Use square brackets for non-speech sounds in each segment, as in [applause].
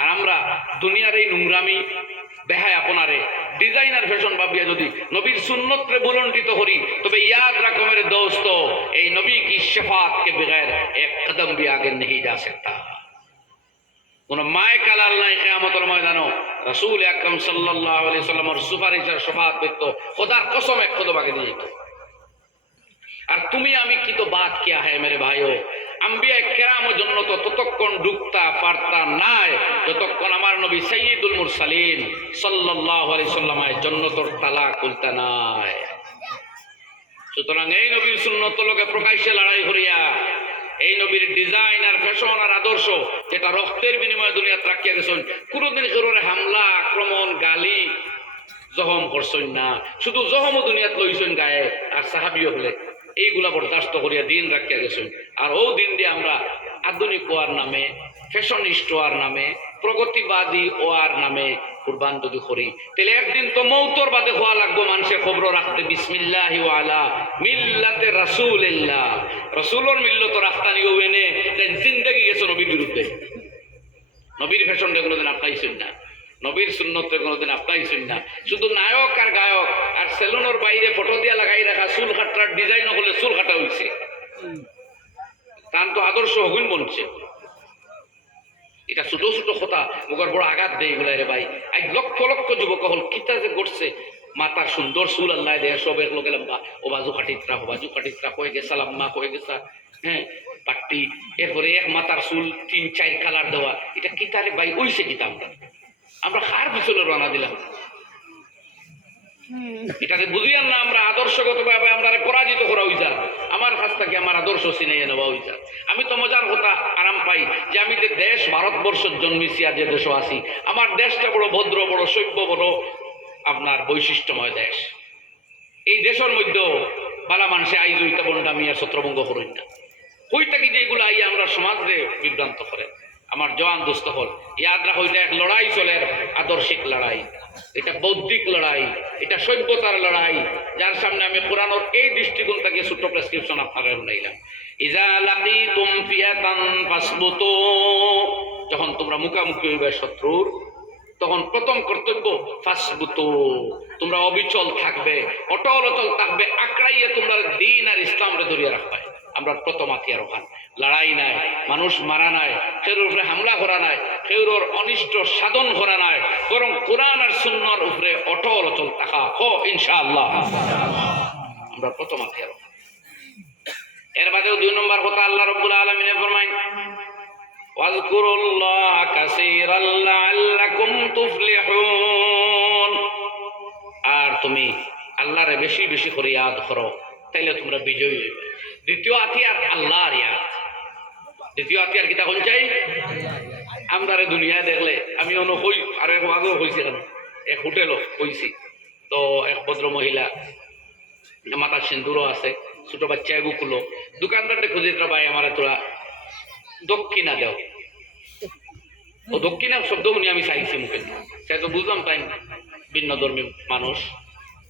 আর আমরা দুনিয়ার এই নোংরামি দেখায় আপনারে ডিজাইনার ফ্যাশন ভাবিয়া যদি নবীর সুন্নতরে বুলন্ডিত করি তবে ইয়াদ রকমের দোস্ত এই নবী কি शफात के बगैर एक कदम भी आगे नहीं जा सकता কোন মায় কালার নাই কেয়ামতের ময়দানো রাসূল আকরাম সাল্লাল্লাহু আলাইহি সাল্লামের সুপারিশের শফাত পেত খোদার কসম এক কদম আগে দিয়ে যেত আর তুমি আমি কি তো বাত কিয়া হ্যায় মেরে ভাইও আম্বিয়া কেরাম জন্য তো ততক্ষণ ডুবতা পারতা নাই, যতক্ষণ আমার নবী সৈয়দুল তালা নাই। সুতরাং এই নবীর সুন্নত লোকে প্রকাশ্যে লড়াই করিয়া, এই নবীর ডিজাইন আর ফ্যাশন আর আদর্শ যেটা রক্তের বিনিময়ে দুনিয়াত রাখিয়া গেছেন কোনোদিন কারোর হামলা, আক্রমণ, গালি জহম করছেন না। শুধু জহমও দুনিয়াত লইছেন গায়ে, আর সাহাবিও হলে এইগুলা বরদাস্ত করিয়া দিন রাখিয়া গেছেন। আর ও দিন দিয়ে আমরা আধুনিক ওয়ার নামে, ফ্যাশনিস্ট ওয়ার নামে, প্রগতিবাদী ওয়ার নামে কুরবান যদি করি, তাহলে একদিন তো মৌতর বাদে হওয়া লাগবো মানুষের খবর রাখতে। বিসমিল্লাহ আলা মিল্লাতে রাসুলিল্লাহ। রসুলর মিল্লত রাস্তানি ও এনে জিন্দগি গেছে নবীর বিরুদ্ধে। নবীর ফ্যাশনটা কোনোদিন আপনাইছেন না। নবীর সুন্নতে কোনোদিন আপনাইছেন না। শুধু নায়ক আর গায়ক, আর সেলুনের বাইরে ফটো দিয়া লাগাই রাখা চুল কাটার ডিজাইন হলে চুল কাটা হয়েছে তার তো আদর্শ হগুন বলছে। এটা ছোট ছোট কথা মুখর বড় আঘাত দেয় এগুলা রে ভাই। আজ লক্ষ লক্ষ যুবক হল কিতা যে করছে মাতার সুন্দর চুল আল্লাহ দেয় সব এক লোকে লম্বা। ও বাজু কাটিত্রা ও বাজু কাটিত্রা কয়ে গেছা লাম্মা কয়ে গেছা। হ্যাঁ পাট্টি এরপরে এক মাতার চুল তিন চার কালার দেওয়া এটা কিতা রে ভাই ওইছে কিতা আমরা আমরা কার পিছনে রানা দিলাম। এটাকে বুঝিয়ান না আমরা আদর্শগতভাবে আমরা পরাজিত করা হইতা থেকে আমার আদর্শ চিনাইয়া নেওয়া হইতা আমি তো মজার কথা আরাম পাই যে আমি যে দেশ ভারতবর্ষের জন্মিছি আর যে দেশ আছি, আমার দেশটা বড় ভদ্র, বড় সভ্য, বড় আপনার বৈশিষ্ট্যময় দেশ। এই দেশের মধ্যেও বালা মানুষে আইজ হইতা বন্ডামি আর ছত্রভঙ্গ করুন না। হইতা কি যেগুলো আইয়া আমরা সমাজে বিভ্রান্ত করে? আমার জওয়ান দুস্থ হল ইয়াদ রাখো এক লড়াই চলে আদর্শিক লড়াই। এটা বৌদ্ধিক লড়াই, এটা সভ্যতার লড়াই, যার সামনে আমি কোরআনোর এই দৃষ্টিকোণ থেকে ছোট্ট প্রেসক্রিপশন আপনারা ফাসবুতু যখন তোমরা মুখামুখি হইবে শত্রুর, তখন প্রথম কর্তব্য ফাসবুতু, তোমরা অবিচল থাকবে অটল অচল থাকবে, আঁকড়াইয়ে তোমরা দিন আর ইসলামরে ধরিয়া রাখবে। আমরা প্রথম হাতিয়ার ওখান লড়াই নাই মানুষ মারা নাই কেউর উপরে হামলা করা নাই কেউর অনিষ্ট সাধন করা নাই বরং কোরআন আর সুন্নার উপরে অটল অচল থাকা হো ইনশাআল্লাহ আমরা প্রথম হাতিয়ার ওখান এর বাদেও দুই নম্বর কথা আল্লাহ রব্বুল আলমিনে ফরমাই واذكروا الله كثيرا لعلكم تفلحون আর তুমি আল্লাহরে বেশি বেশি করে ইয়াদ করো তাইলে তোমরা বিজয়ী হইবে দ্বিতীয় হাতিয়ার আল্লাহর ইয়াদ। দ্বিতীয় হাতিয়ার কিতা কোন চাই? আমরা রে দুনিয়ায় দেখলে, আমি অন্য হই, আর এক আগেও হয়েছি এক হোটেলও হয়েছি তো এক ভদ্র মহিলা, মাথার সিন্দুরও আছে, ছোট বাচ্চা এগুলো দোকানদারটা খুঁজে তো ভাই আমার তোরা দক্ষিণা দেও। ও দক্ষিণা শব্দ শুনি আমি চাইছি মুখে। সে তো বুঝলাম তাই ভিন্ন ধর্মী মানুষ।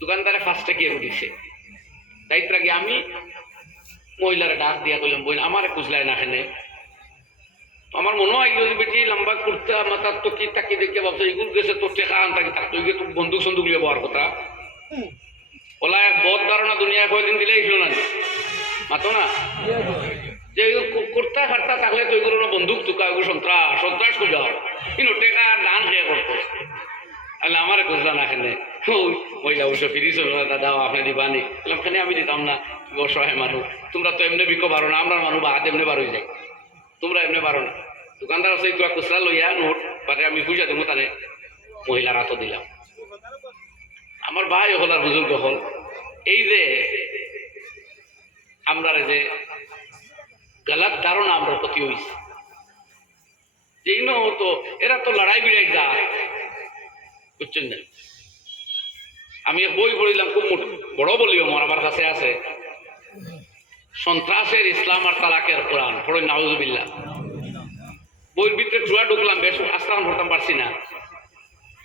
দোকানদারে ফার্স্টে গিয়ে দিছে? কি আমি? মহিলারা ডাক দিয়া কইলাম বই আমার খুঁজলাই না এখানে আমার মনে হয় যদি বেটি লম্বা কুর্তা মাথার তো কি তাকি দেখে ভাবছ এগুলো গেছে তোর টেকা আন থাকি থাকতো এগুলো তো বন্দুক সন্দুক লিয়ে বহার কথা? ওলা এক বদ ধারণা দুনিয়ায় কয়দিন দিলে ছিল না মাতো না? যে কুর্তা খার্তা থাকলে তো এগুলো বন্দুক তুকা এগুলো সন্ত্রাস সন্ত্রাস করে যাও কিন্তু টেকা আর দান খেয়ে করতো। তাহলে আমার খুঁজলা না ওই [laughs] মহিলা অবশ্য ফিরিস দাদা আপনি দিবানি বললাম খানে আমি দিতাম না অসহায় মানুষ। তোমরা তো এমনি বিকো পারো না, আমরা মানুষ বা হাত এমনি বার হয়ে যায় তোমরা এমনি পারো না। দোকানদার আছে তোরা খুচরা লইয়া নোট পারে আমি বুঝা দেবো তানে মহিলার হাতও দিলাম। আমার ভাই হল আর বুজুর্গ হল। এই যে আমরা যে গলত ধারণা আমরা প্রতি হইছে। যেই তো এরা তো লড়াই বিড়াই যায়, বুঝছেন না? আমি বই পড়িলাম খুব বড় বলিও আমার কাছে আছে। সন্ত্রাসের ইসলাম আর তালাকের কোরআন পড়ই নাউজুবিল্লাহ। বইয়ের ভিতরে চূড়া ঢুকলাম, বেশ আস্থান করতাম পারছি না।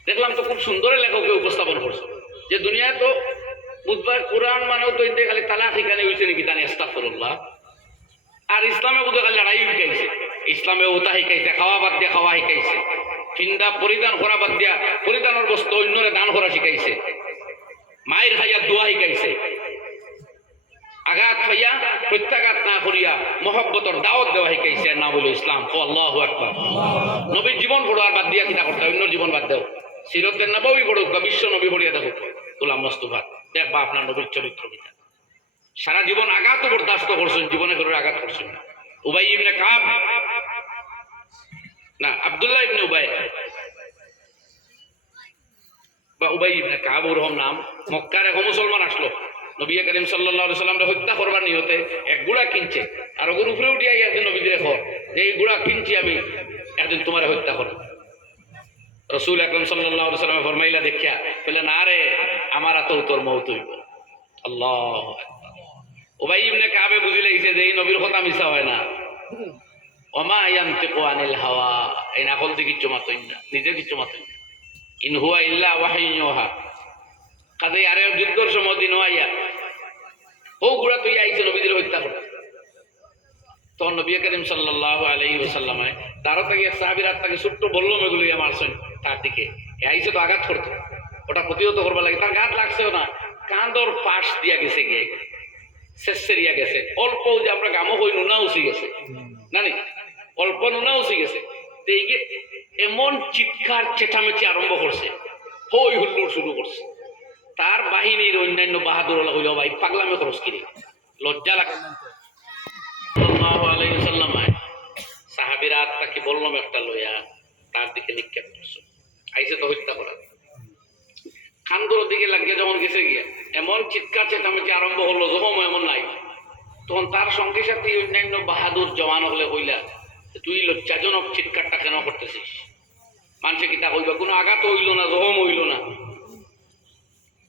দেখলাম তো খুব সুন্দর লেখকে উপস্থাপন করছ। যে দুনিয়ায় তো বুধবার কোরআন মানেও তো ইন্দে খালি তালাক এখানে হয়েছে নাকি তানি আস্তাফরুল্লাহ আর ইসলামে বোধহয় খালি লড়াই শিখাইছে। ইসলামে ওটা শিখাইছে, খাওয়া বাদ দিয়ে খাওয়া শিখাইছে। চিন্তা পরিধান করা বাদ দিয়া পরিধানের বস্তু অন্যরে দান করা শিখাইছে। মায়ের খাইয়া দোয়া শিখাইছে আঘাত খাইয়া প্রত্যাঘাত না করিয়া মহব্বতর দাওয়াত দেওয়া শিখাইছে না বলে ইসলাম। ও আল্লাহ একবার নবীর জীবন পড়ো আর বাদ দিয়া কিনা করতে অন্য জীবন বাদ দেও। সিরতের নবী পড়ুক বিশ্ব নবী পড়িয়া দেখো, গোলাম মস্তুফা। দেখবা আপনার নবীর চরিত্র কিনা। সারা জীবন আঘাত বরদাস্ত করছেন, জীবনে করে আঘাত করছেন না। উবাই ইবনে কাব না, আব্দুল্লাহ ইবনে উবাই। বা উবাই ইবনে কাব ওরকম নাম মক্কার এক মুসলমান আসলো। নবী করিম সাল্লাল্লাহু আলাইহি সাল্লামকে হত্যা করবার নিয়তে এক গুড়া কিনছে। আর ওগুর উপরে উঠিয়া একদিন নবীদের খবর যে এই গুড়া কিনছি আমি একদিন তোমার হত্যা করব। রসুল আকরম আলাইহি সাল্লাম ফরমাইলা দেখিয়া বলে না রে, আমার এত তোর মৌত হইব আল্লাহ ওবাই ইবনে কাবে বুঝি লাগিছে যে এই নবীর কথা মিছা হয় না। ওমা ইয়ান্তিকু আনিল হাওয়া। এই নাকল দিয়ে কিচ্ছু মাতই না নিজে কিচ্ছু মাতই না। ইন হুয়া ইল্লা ওয়াহিয়ুহা কাজে আরে যুদ্ধর সময় দিন আইয়া ও গুড়া তুই আইছে নবীদের হত্যা করতে তখন নবী করিম সাল্লাল্লাহু আলাইহি ওয়াসাল্লাম তারও থেকে সাহাবীর হাত থেকে ছোট্ট বললাম এগুলো মারছেন তার দিকে। আইছে তো আঘাত করতে। ওটা প্রতিহত করবার লাগে। তার গাত লাগছেও না। কাঁদর পাশ দিয়া গেছে গিয়ে। শেষেরিয়া গেছে। অল্প যে আমরা গামো হই নুনা উচি গেছে। না অল্প নুনা উচি গেছে। এমন চিৎকার চেঁচামেচি আরম্ভ করছে। হই হুল্লোড় শুরু করছে। তার বাহিনীর অন্যান্য বাহাদুর হইল ভাই পাগলামে খরচ কিনে লজ্জা লাগে। সাহাবীরা তাকে বললাম একটা লইয়া তার দিকে নিক্ষেপ করছ। আইসে তো হত্যা করা। খান্দুর দিকে লাগিয়ে যখন গেছে গিয়া, এমন চিৎকার চেঁচামেচি আরম্ভ হলো, যখন এমন নাই, তখন তার সঙ্গে সাথে অন্যান্য বাহাদুর জওয়ান হলে হইলা তুই লজ্জাজনক চিৎকারটা কেন করতেছিস? মানুষে কিতা হইবা? কোনো আঘাত হইল না জহম হইল না?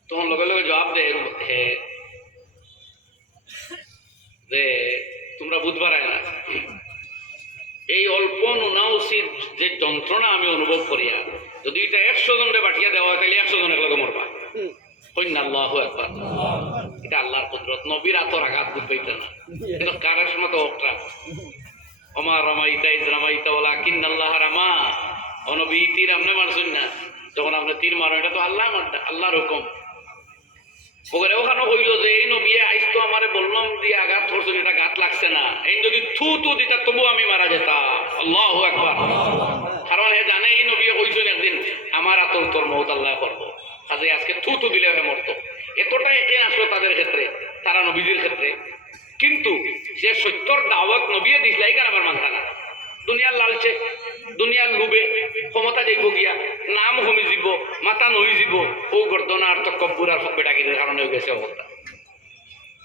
তখন লগে লগে জবাব দেয় হে যে তোমরা বুধবার না। এই অল্প নুনাউসির যে যন্ত্রণা আমি অনুভব করিয়া যদি এটা একশো জনরে বাটিয়া দেওয়া হয় তাহলে একশো জন একলগে মরবা। কন্যা আল্লাহ একবার এটা আল্লাহর কুদরত। নবীর আতর আঘাত বুঝবাইতে না। [laughs] কিন্তু কারের সময় তো অমা রমাইতা ইজ রামাইতা ওলা কিন আল্লাহ রামা অনবী তীর আপনি মারছেন না। যখন আপনি তীর মারো এটা তো আল্লাহ মারটা আল্লাহর হুকুম। ওখানে ওখানে কইলো যে, এই নবী আইস তো আমারে বললাম দিয়ে আঘাত করছেন এটা গাত লাগছে না। এই যদি থু থু দিতা তবু আমি মারা যেতাম। আল্লাহ একবার কারণ হে জানে, এই নবী কইছেন একদিন, আমার আতর, তোর মৌত আল্লাহ করব। কাজে আজকে থু থু দিলে হে মরতো। এতটা একে আসলো তাদের ক্ষেত্রে, তারা নবীদের ক্ষেত্রে। কিন্তু যে সত্যর দাওয়াত নবিয়ে এই কারণে আমার মানতা না দুনিয়ার লালচে, দুনিয়ার লুবে, ক্ষমতা যাইব গিয়া নাম কমি যাব মাথা নহি যাব ও গর্দনা আর তকব্বুর আর ফকবেটাগিরির কারণে হয়ে গেছে অবস্থা।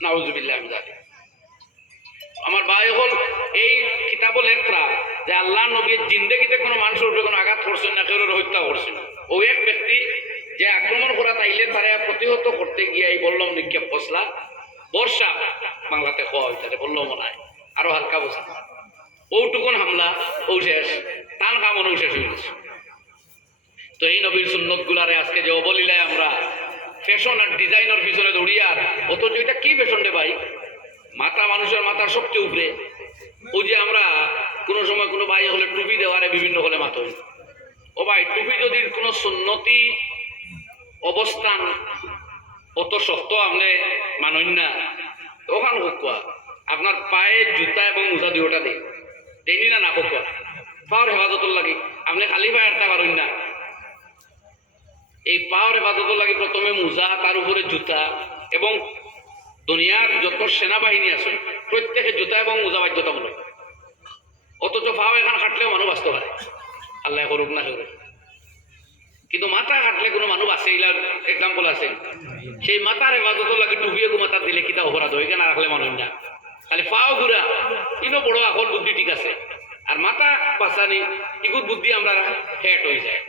নাউজুবিল্লাহ আমি আমার ভাই হল এই কিতাব লেখরা যে আল্লাহ নবীর জিন্দগিতে কোনো মানুষের উপরে কোনো আঘাত করছেন না কেউ হত্যা করছেন ও এক ব্যক্তি যে আক্রমণ করা তাইলে তারা প্রতিহত করতে গিয়ে এই বললাম নিক্ষেপ ফসলা বর্ষা বাংলাতে হওয়া হইতারে বললাম মনে হয়। আরও হালকা বসা ওটুকুন হামলা ও শেষ। টান কামন ও শেষ হয়ে তো এই নবীর সুন্নত গুলারে আজকে যে অবলীলায় আমরা ফ্যাশন আর ডিজাইনের পিছনে দৌড়িয়ার অথচ এটা কি ফ্যাশন রে ভাই? মাথা মানুষের মাথার সবচেয়ে উপরে। ওই যে আমরা কোনো সময় কোনো ভাই হলে টুপি দেওয়ারে বিভিন্ন হলে মাথা ও ভাই, টুপি যদি কোনো সুন্নতি অবস্থান অত শক্ত আপনি মানন না। ওখান আপনার পায়ে জুতা এবং মোজা দুটা দেই। দেনি না না হোকুয়া পাওয়ার হেফাজতর লাগে। আপনি খালি পায়ে আটটা পারেন না। এই পাওয়ার হেফাজতর লাগে প্রথমে মোজা তার উপরে জুতা এবং দুনিয়ার যত সেনাবাহিনী আছে প্রত্যেকে জুতা এবং মোজা বাধ্যতামূলক। অথচ পাও এখান কাটলেও মানুষ বাঁচতে পারে আল্লাহ করুক না করুক কিন্তু মাথা কাটলে কোনো মানুষ আছে এইলার এক্সাম্পল আছে। সেই মাথার হেফাজত লাগে টুপিয়ে গো মাথা দিলে কিতা অপরাধ হয় কেন রাখলে মানুষ না খালি পাও ঘুরা ইনো বড় আকল বুদ্ধি ঠিক আছে। আর মাথা বাঁচানি ইগুত বুদ্ধি আমরা হেট হয়ে যায়।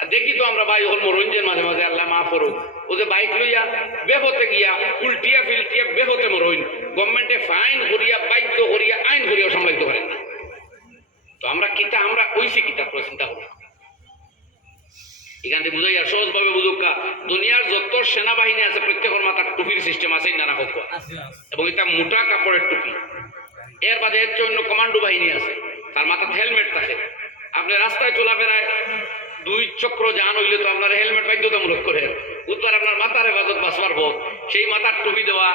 আর দেখি তো আমরা ভাই হল মরঞ্জেন মাঝে মাঝে আল্লাহ মা করুক ও যে বাইক লইয়া বেহতে গিয়া, উল্টিয়া ফিল্টিয়া বেহতে মরইন গভর্নমেন্টে ফাইন করিয়া, বাধ্য করিয়া আইন করিয়া সামলাইতে পারেন না তো আমরা কিতা, আমরা কইছি কিতা চিন্তা করি এখান থেকে বুঝাই আর সহজভাবে বুঝুকা দুনিয়ার যত সেনাবাহিনী আছে প্রত্যেকের মাথার টুপির সিস্টেম আছে নানা হোক এবং এটা মোটা কাপড়ের টুপি। এর বাদে এর অন্য কমান্ডো বাহিনী আছে। তার মাথার হেলমেট থাকে। আপনি রাস্তায় চলাফেরায় দুই চক্র যান হইলে তো আপনার হেলমেট বাধ্যতামূলক করে। বুধবার আপনার মাথার হেফাজত বাঁচবার হোক সেই মাথার টুপি দেওয়া